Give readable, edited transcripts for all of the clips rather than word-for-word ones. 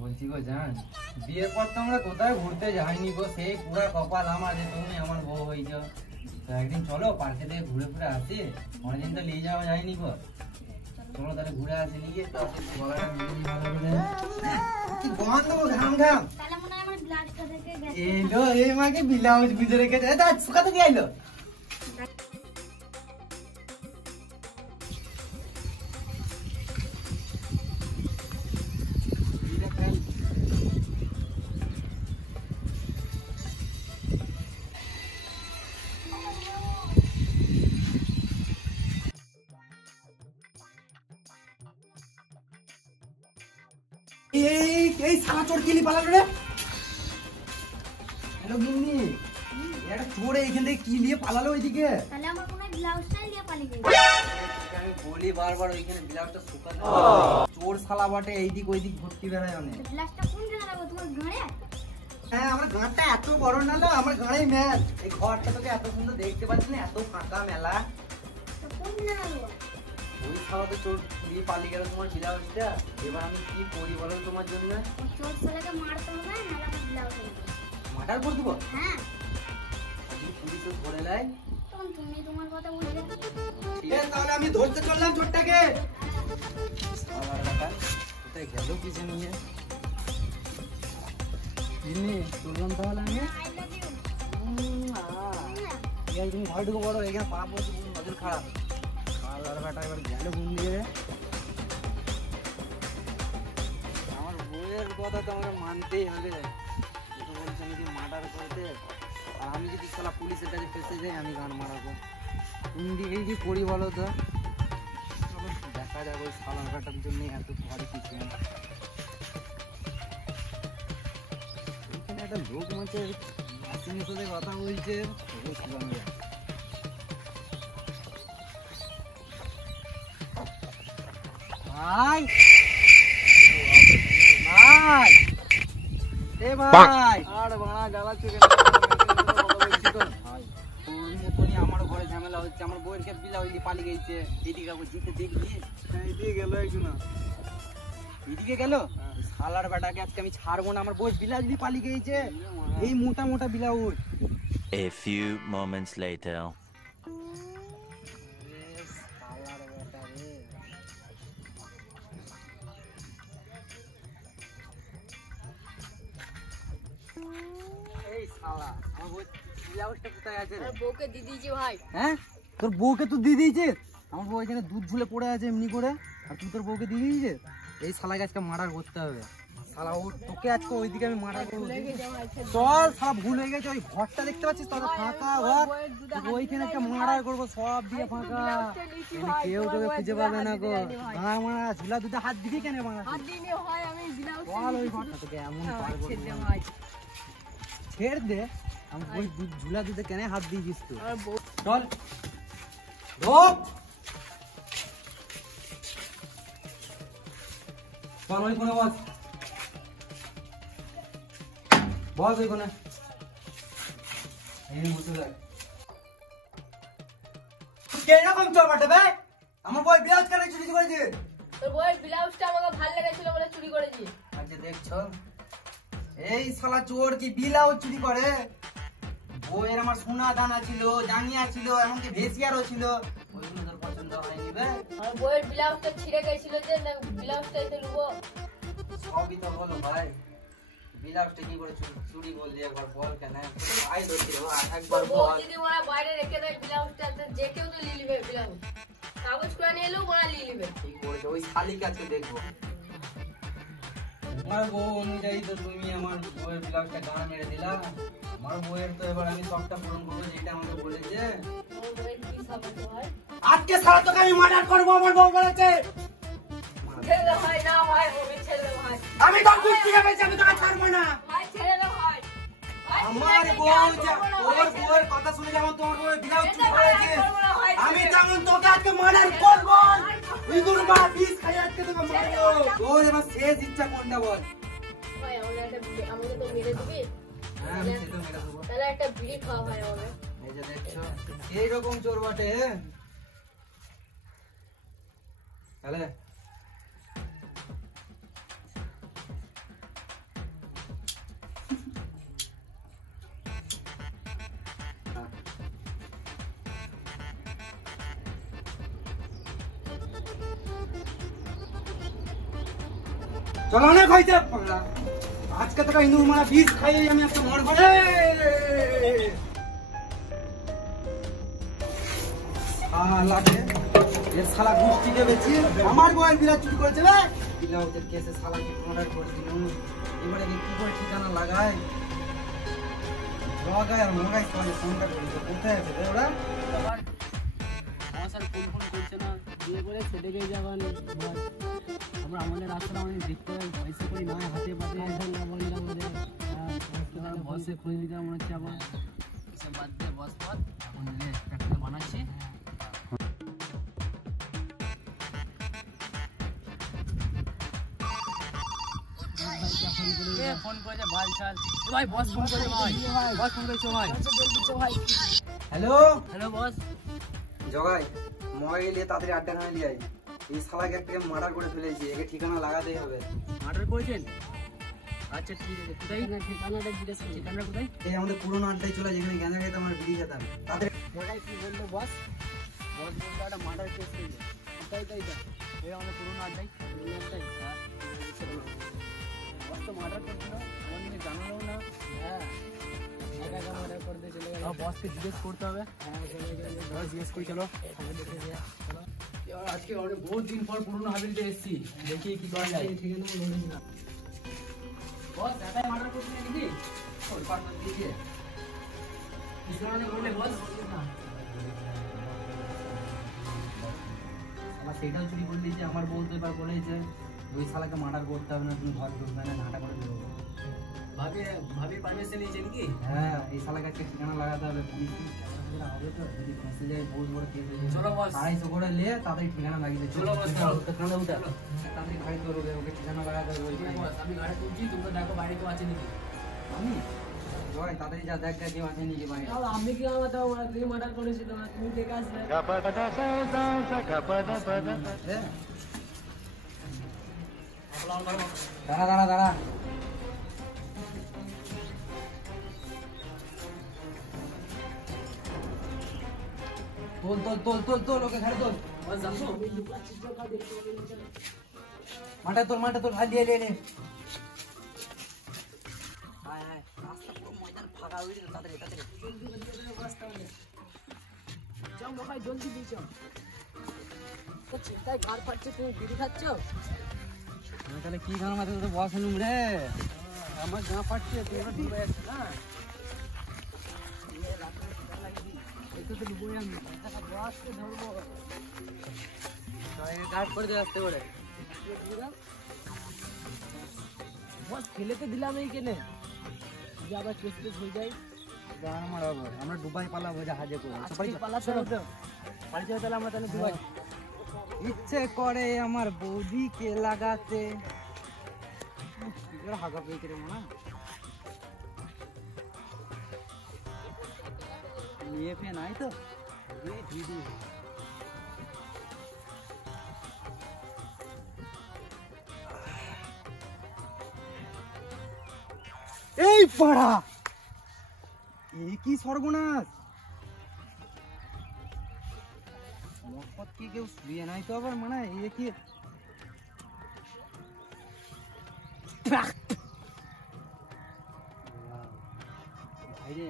বলছি গো জান, বিয়ের পর তো আমরা কোথায় ঘুরতে যাইনি গো। সেই পুরা কপাল আমার যে তুমি আমার বউ হয়েছ। তো একদিন চলো পার্কে থেকে ঘুরে ঘুরে আসি, অনেকদিন তো নিয়ে যাওয়া যায়নি গো। চলো তাহলে ঘুরে আসি নিয়ে গন্ধ ঘাম ঘাম এলো। এই মাকে ব্লাউজ গুঁজে রেখেছে, শুকাতে দিয়ে আইলো। এই সারা চোর কিলি পালালো রে। হ্যালো গিন্নি, একটা চোর এইখান থেকে কি নিয়ে পালালো ওইদিকে? তাহলে আমার মনে হয় ব্লাউজটাই নিয়ে পালিয়ে গেছে। আমি বলি বারবার ওইখানে ব্লাউজটা শুকাতে, চোর শালা বটে এইদিক ওইদিক ঘুরতে বেড়ায় অনেক। ব্লাউজটা কোন জায়গায় রাখবো, তোমার ঘরে? হ্যাঁ, আমার ঘরটা এত বড় না, আমার ঘরেই মেল। এই ঘরটা তোকে এত সুন্দর দেখতে পাচ্ছি না, এত ফাঁকা মেলা। তো কোন জায়গায় রাখবো? ওই শালা তো চোর নিয়ে পালিয়ে গেল তোমার ব্লাউজটা। এবার আমি কি করি বলো তোমার জন্য? ওই চোর ছেলেকে মারতে হবে, নাহলে আমার ব্লাউজ নেবো। মার্ডার করে দেবো? হ্যাঁ। যদি পুলিশ ধরে নেয় তখন তুমি তোমার কথা বলবে। ঠিক আছে, তাহলে আমি ধরতে চললাম চোরটাকে। কোথায় গেল কিছু নিয়ে? চললাম তাহলে আমি। তুমি ঘরে ঢুকে পড়ো, এখানে পা পড়ছে, নজর খারাপ। বেটা এবার গেল ঘুম দিয়ে। আমার বউয়ের কথা তো আমাকে মানতেই হবে। বলছে আমি কি মার্ডার করতে, আর আমি যদি সালা পুলিশের কাছে ফেসে যাই, আমি গান মারাবো। কোন দিকে কি করি বলো তো? দেখা যাক ওই সালার কাটার জন্য এত ঘরে কিছু। এখানে একটা লোক মাঝে মাসিনের সাথে কথা বলছে। ভাই ভাই এ ভাই, আর বাড়া জ্বালাচ্ছে কেন? আমার ঘরে ঝামেলা হচ্ছে, আমার বউয়ের কে ব্লাউজ পালিয়ে গেছে। এদিকে জিতে দেখবি, এদিকে গেল একজন, এদিকে গেল। শালার বেটাকে আজকে আমি ছাড়বো না, আমার বউয়ের ব্লাউজ পালিয়ে গেছে। এই মোটা মোটা blouse. A few moments later. হ্যাঁ, তোর বউকে তুই দিয়ে দিয়েছিস? আমার বউ এখানে দুধ ঝুলে পড়ে আছে এমনি করে, আর তুই তোর বউকে দিয়ে দিয়েছিস? এই শালাকে আজকে মার্ডার করতে হবে। শালা ও তোকে আজকে ওইদিকে আমি মার্ডার করবো। চল, শালা ভুল হয়ে গেছে। ওই ঘরটা দেখতে পাচ্ছিস তো, ফাঁকা ঘর। ওইখানে একটা মার্ডার করবো, সব দিয়ে ফাঁকা। কেউ তোকে খুঁজে পাবে না গো। গাঁ মারা ঝুলা দুধে হাত দিবি কেন? মারা চল, ওই ঘরটা তোকে এমন ছেড়ে দে। আমি ওই ঝুলা দুধে কেন হাত দিয়েছিস তুই? চল চল, ওই কোনে বস, বস ওই কোনে। বসে দেখ কিরকম চোর বাটে ভাই। আমার বই ব্লাউজ কেন চুরি করেছে? তোর বউয়ের ব্লাউজটা আমাকে ভালো লেগেছিল বলে চুরি করেছি। আচ্ছা দেখছো, এই শালা চোর কি ব্লাউজ চুরি করে? বইয়ের আমার সোনা দানা ছিল, জাঙ্গিয়া ছিল, এমনকি ভেসিয়ারও ছিল। ওইগুলো তোর পছন্দ হয়নি বে? আমার বউয়ের ব্লাউজটা ছিঁড়ে গেছিল যে, ব্লাউজটা এসে নেবো। সবই তো বলো ভাই, ব্লাউজটা কি করে চুরি বললি একবার বল কেন? ভাই ধরছি একবার বউ বল। যদি ওরা বাইরে রেখে দেয় ব্লাউজটা, যে কেউ তো নিয়ে নিবে ব্লাউজ। কাগজ করে নিয়ে এলেও ওরা নিয়ে নিবে। কি করেছে ওই শালিকে আজকে দেখবো। আমার বউ অনুযায়ী তো তুমি আমার বউয়ের ব্লাউজটা গান মেরে দিলা। আমার বউয়ের তো এবার আমি সবটা পূরণ করবো যেটা আমাকে বলেছে। আমার বউয়ের কি সব হয়? আজকে সারা তোকে আমি মার্ডার করবো, আমার বউ বলেছে। ছেলে ভাই না ভাই, ওকে ছেলে ভাই। আমি তো কুস্তি খেয়েছি, আমি তোকে ছাড়বো না। ভাই ছেলে না ভাই। আমার বউ তোর বউয়ের কথা শুনে যেমন তোমার বউয়ের ব্লাউজ চুরি করেছে, আমি তেমন তোকে আজকে মার্ডার করবো। ইঁদুর মা বিষ খাই আজকে তোকে মারবো। তোর এবার শেষ ইচ্ছা কোনটা বল? ভাই আমাকে তো মেরে দিবি। হ্যাঁ, আমি সেটা মেরে দেবো। তাহলে একটা বিড়ি খাওয়া ভাই আমাকে। এই যে দেখছো, এইরকম চোর বটে। তাহলে চলো অনেক হয়েছে পাগলা। আজকে তোকে ইঁদুর মারা বীজ খাইয়ে আমি একটা মরবো রে। লাগে এর শালা গোষ্ঠীকে বেশি আমার বউয়ের বিলা চুরি করেছে রে। বিলা ওদের কেসে শালাকে অর্ডার করে দিল। এবারে কি করে ঠিকানা লাগায় লাগায় আর মগাই করে ফোনটা করে কোথায় আছে রে ওরা? আমার স্যার ফোন করছে না, বিয়ে করে সেদিকেই যাবেন। আমরা আমাদের রাস্তাটা আমাদের দেখতে হবে, পয়সা করে নয় হাতে পাতে না বললে আমাদের বসে খুঁজে দিতে মনে হচ্ছে। আবার এসব বাদ দিয়ে বস পথ এখন একটা বানাচ্ছি। ফোন করেছে ভাই স্যার, ভাই বস ফোন করেছে, ভাই বস ফোন করেছে, ভাই hello hello boss. Jagai mobile নিয়ে তাড়াতাড়ি আড্ডাখানে নিয়ে আয়। এই শালাকে একটা মার্ডার করে ফেলেছি, একে ঠিকানা লাগাতেই হবে। অর্ডার করেছেন? আচ্ছা ঠিক আছে, কোথায় ঠিকানাটা জিজ্ঞেস করছি, ঠিকানাটা কোথায়? এই আমাদের পুরোনো আড্ডায় চলে যেখানে গাঁজা খেতে আমার বিড়ি খেতাম তাদের। জায়গায় কি বললো বস? বস বললো একটা মার্ডার কেস হয়েছে। কোথায় তাই তা? ওই আমাদের পুরোনো আড্ডায়। পুরোনো আড্ডায়? হ্যাঁ। বস তো মার্ডার করছিল, আমাদের জানালো না। হ্যাঁ, একা একা মার্ডার করতে চলে গেল। বসকে জিজ্ঞেস করতে হবে। হ্যাঁ, বস জিজ্ঞেস করি, চলো দেখে চলো। আজকে অনেক বহুত দিন পর পুরোনো হাবিলতে এসেছি, দেখি কি করা যায়। ঠিক আছে, বস একাই মার্ডার করতে নাকি? ওই পার্টনার দিকে কি কারণে বললে বস? আমার সেটাও চুরি করে দিয়েছে। আমার বলতে এবার বলেছে ওই শালাকে মার্ডার করতে হবে না, তুমি ঘর ঢুকবে না, ঘাটা করে দেবো। ভাবি পারমিশন নিয়েছে নাকি? হ্যাঁ, এই শালাকে একটা ঠিকানা লাগাতে হবে। পুলিশ হবে তো, যদি ফেঁসে যায় বহুত বড় কেস হয়ে যাবে। চলো বস, 250 করে লে তাড়াতাড়ি ঠিকানা লাগিয়ে দে। চলো বস, চলো। তাহলে উঠা তাড়াতাড়ি গাড়ি করবে, ওকে ঠিকানা লাগাতে হবে। ওই বস আমি গাড়ি তুলছি, তোমরা দেখো বাইরে কেউ আছে নাকি। আমি জয় তাড়াতাড়ি যা দেখ কেউ আছে নাকি বাইরে। আমি কি আমার তো তুমি মার্ডার করেছিল না, তুমি দেখে আসলে। হ্যাঁ। দাঁড়া দাঁড়া দাঁড়া। তোল তোল তোল তোল তোল ওকে ঘরে তোল। বস যাবো? মাঠে তোল মাঠে তোল। হালিয়ে লে লে। আয় আয়, রাস্তা পুরো ময়দান ফাঁকা হয়ে গেছে। তাড়াতাড়ি তাড়াতাড়ি চলো ভাই, জলদি দিয়ে চল। তো চিন্তায় ঘর পাচ্ছে, তুমি বিড়ি খাচ্ছ? আমি তাহলে কি গান মাঝে তো বস নুম রে। আমার গা ফাটছে, তোমরা ডুবে যাচ্ছে না। এটা তো ডুবোই আমি, বসকে ধরবো। গার্ড করে দিয়ে আসতে পারে। বস খেলেতে দিলাম এই কেনে, যে আবার কেস টেস হয়ে যায়। গান মারাবো আমরা, দুবাই পালাবো জাহাজে করে। আজকে পালাতে হবে তো, পালিয়ে তাহলে আমরা তাহলে দুবাই। ইচ্ছে করে আমার বৌদিকে লাগাতে। হাগা পেয়ে করে মনে নিয়ে ফে নাই তো। এই পাড়া এ কি সর্বনাশ। মফত কি কেউ শুয়ে নাই তো আবার মানে এ কি ভাইরে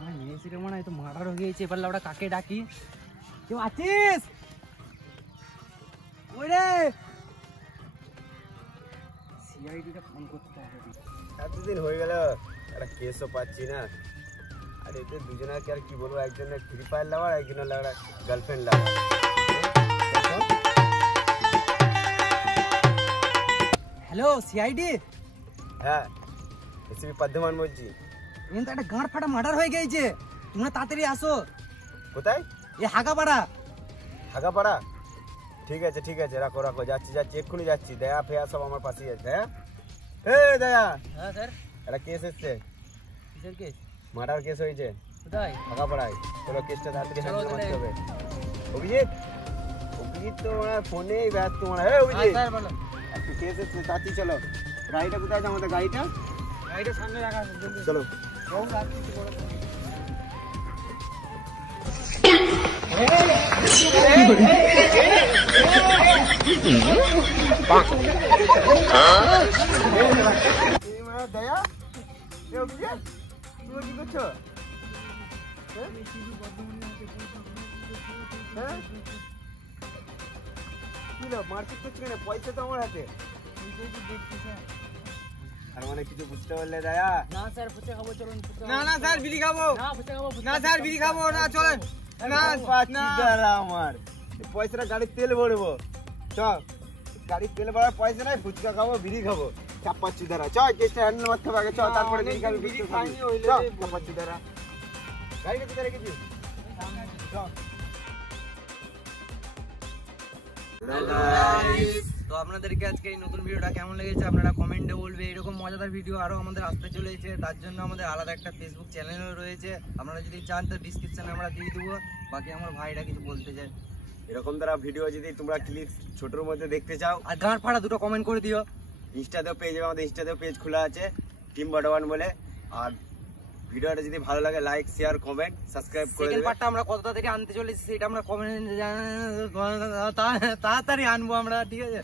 মনে নিয়েছি রে, মনে হয় তো মার্ডার হয়ে গেছে। এবার ওটা কাকে ডাকি? কেউ আছিস? ওই রে সিআইডিটা ফোন করতে হবে। এতদিন হয়ে গেল একটা কেসও পাচ্ছি না। আর এতে দুজনকে আর কি বলবো, একজনের ফ্রি ফায়ার লাভার, একজনের লাগার গার্লফ্রেন্ড লাভার। Hello CID. হ্যাঁ, এসবি পদ্মমান বলছি। কিন্তু একটা গাঁড় ফাটা মার্ডার হয়ে গেছে, তোমরা তাড়াতাড়ি আসো। কোথায়? এ হাগাপাড়া। হাগাপাড়া? ঠিক আছে ঠিক আছে, রাখো রাখো, যাচ্ছি যাচ্ছি, এক্ষুনি যাচ্ছি। দয়া ফেয়া সব আমার পাশেই আছে। হ্যাঁ হে দয়া, হ্যাঁ স্যার। একটা কেস এসছে, কিসের কেস? মার্ডার কেস হয়েছে কোথায়? হাগাপাড়ায়। চলো কেসটা তাড়াতাড়ি চলো হ্যান্ডেল করতে তাহলে। হবে। অভিজিৎ, অভিজিৎ তো ওনার ফোনেই ব্যস্ত মনে হয়। অভিজিৎ স্যার বলো। একটু কেস এসছে, তাড়াতাড়ি চলো। গাড়িটা কোথায় আছে আমাদের? গাড়িটা গাড়িটা সামনে রাখা আছে, জলদি। চলো। বউ রাখছি বড়। দয়া তুমি কি করছো? মারপিট করছো কেন? পয়সা তো আমার হাতে। আর মানে কিছু বুঝতে পারলে দয়া? না স্যার ফুচকা খাবো, চলুন ফুচকা না না স্যার বিড়ি খাবো, না ফুচকা খাবো, না স্যার বিড়ি খাবো না, চলেন না না আমার পয়সাটা গাড়ির তেল ভরবো, চ গাড়ির তেল ভরার পয়সা নাই, ফুচকা খাবো বিড়ি খাবো, চাপাচ্ছি দাঁড়া, চ কেসটা হ্যান্ডেল মারতে হবে আগে, চ তারপরে বিড়ি খাবি, বিড়ি খাইনি চাপাচ্ছি দাঁড়া, গাড়ি কোথায় রেখেছি? তো আপনাদেরকে আজকে এই নতুন ভিডিওটা কেমন লেগেছে আপনারা কমেন্টে বলবে। এরকম মজাদার ভিডিও আরো আমাদের আসতে চলেছে, তার জন্য আমাদের আলাদা একটা ফেসবুক চ্যানেলও রয়েছে, আপনারা যদি চান তো ডিসক্রিপশনে আমরা দিয়ে দেবো। বাকি আমার ভাইরা কিছু বলতে চায়, এরকম দ্বারা ভিডিও যদি তোমরা ক্লিপ ছোটর মধ্যে দেখতে চাও, আর গাঁট ফাড়া দুটো কমেন্ট করে দিও। ইনস্টাতেও পেজ, আমাদের ইনস্টাতেও পেজ খোলা আছে টিম বর্ধমান বলে। আর ভিডিওটা যদি ভালো লাগে লাইক শেয়ার কমেন্ট সাবস্ক্রাইব করে সেকেন্ড দেবে। পার্টটা আমরা কতটা থেকে আনতে চলেছি সেটা আমরা কমেন্ট তাড়াতাড়ি আনবো আমরা, ঠিক আছে।